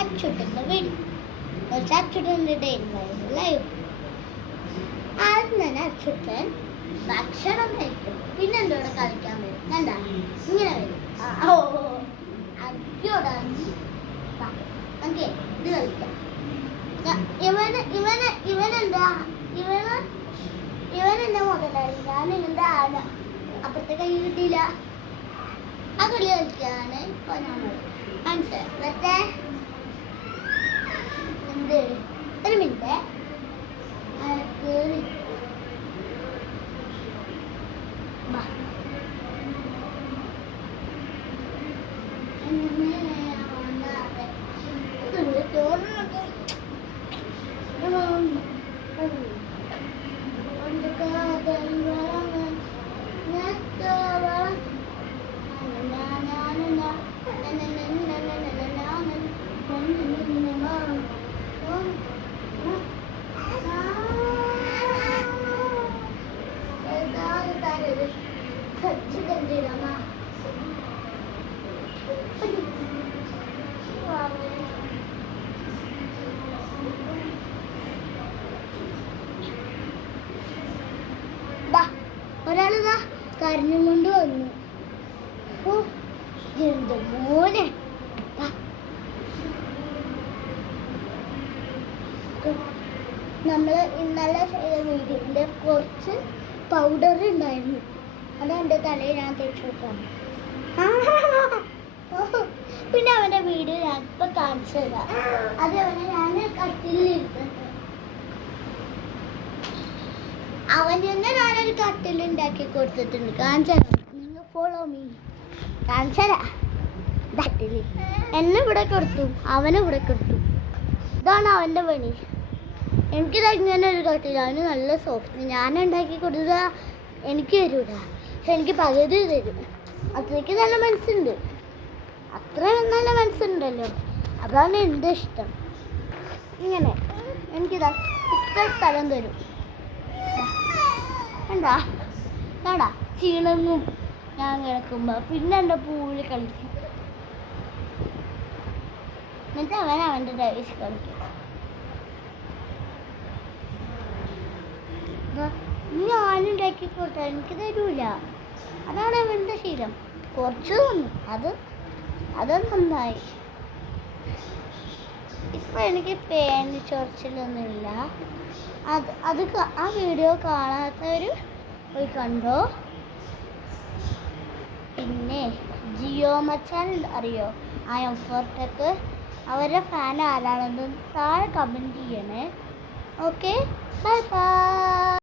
അച്ചുട്ടൻ്റെ വീട്. അച്ചുട്ടൻ്റെ day live. ആദ്യം തന്നെ അച്ചുട്ടൻ ഭക്ഷണം കഴിക്കും, പിന്നെ എൻ്റെ കൂടെ കളിക്കാൻ വരും. എന്താ ഇങ്ങനെ വരും. ഓക്കെ, ഇത് കളിക്കാം. ഇവനെന്റെ മുതലാളി, ഞാൻ ഇവന്റെ ആന. അപ്പുറത്തെ കൈ കിട്ടിയില്ല. ആ കളി കളിക്കാണ് ഇപ്പൊ ഞാൻ മനസ്സിലാ. എന്ത് ഒരു മിനിറ്റ് കേറി ഒരാളിതാ കരഞ്ഞും കൊണ്ട് വന്നു. ഓ എന്ത് മോനെ. നമ്മൾ ഇന്നലെ ചെയ്ത വീഡിയോൻ്റെ കുറച്ച് പൗഡർ ഉണ്ടായിരുന്നു, അത് എൻ്റെ തലയിൽ ഞാൻ തേച്ച് വെക്കാം. പിന്നെ അവൻ്റെ വീഡിയോ ഞാൻ ഇപ്പം കാണിച്ചു തരാം. അത് അവനെ ഞാൻ കട്ടിലിരുന്നു. അവന് തന്നെ ഞാനൊരു കട്ടിലുണ്ടാക്കി കൊടുത്തിട്ടുണ്ട്. കാണിച്ചാൽ നിങ്ങൾ ഫോളോ മീ. കാണിച്ചാ കട്ടില് എന്നെ ഇവിടെ കൊടുത്തു, അവനെ ഇവിടെ കൊടുത്തു. ഇതാണ് അവൻ്റെ പണി. എനിക്ക് ഇങ്ങനെ ഒരു കട്ടിൽ, അവന് നല്ല സോഫ്റ്റ്. ഞാൻ ഉണ്ടാക്കി കൊടുത്താൽ എനിക്ക് തരൂല, പക്ഷെ എനിക്ക് പകുതി തരും. അത്രയ്ക്ക് നല്ല മനസ്സുണ്ട്. അത്ര നല്ല മനസ്സുണ്ടല്ലോ, അതാണ് എൻ്റെ ഇഷ്ടം. ഇങ്ങനെ എനിക്കിതാ ഇത്ര സ്ഥലം തരും. എന്താ കേടാ ചീണങ്ങും ഞാൻ കിടക്കുമ്പോൾ. പിന്നെ എൻ്റെ പൂവിൽ കളിക്കും. എന്നിട്ട് അവൻ്റെ ഡൈസ് കളിക്കും. ഞാനുണ്ടാക്കി കൊടുത്താൽ എനിക്ക് തരൂല, അതാണ് അവൻ്റെ ശീലം. കുറച്ച് തന്നു, അത് നന്നായി. ഇപ്പം എനിക്ക് പേന് ചൊറിച്ചിലൊന്നുമില്ല. ആ വീഡിയോ കാണാത്തവർ പോയി കണ്ടോ. പിന്നെ ജിയോ മച്ചാൻ അറിയോ, ആ എംഫോർടെക്, അവരുടെ ഫാൻ ആരാണെന്ന് താഴെ കമൻറ്റ് ചെയ്യണേ. Okay, bye bye.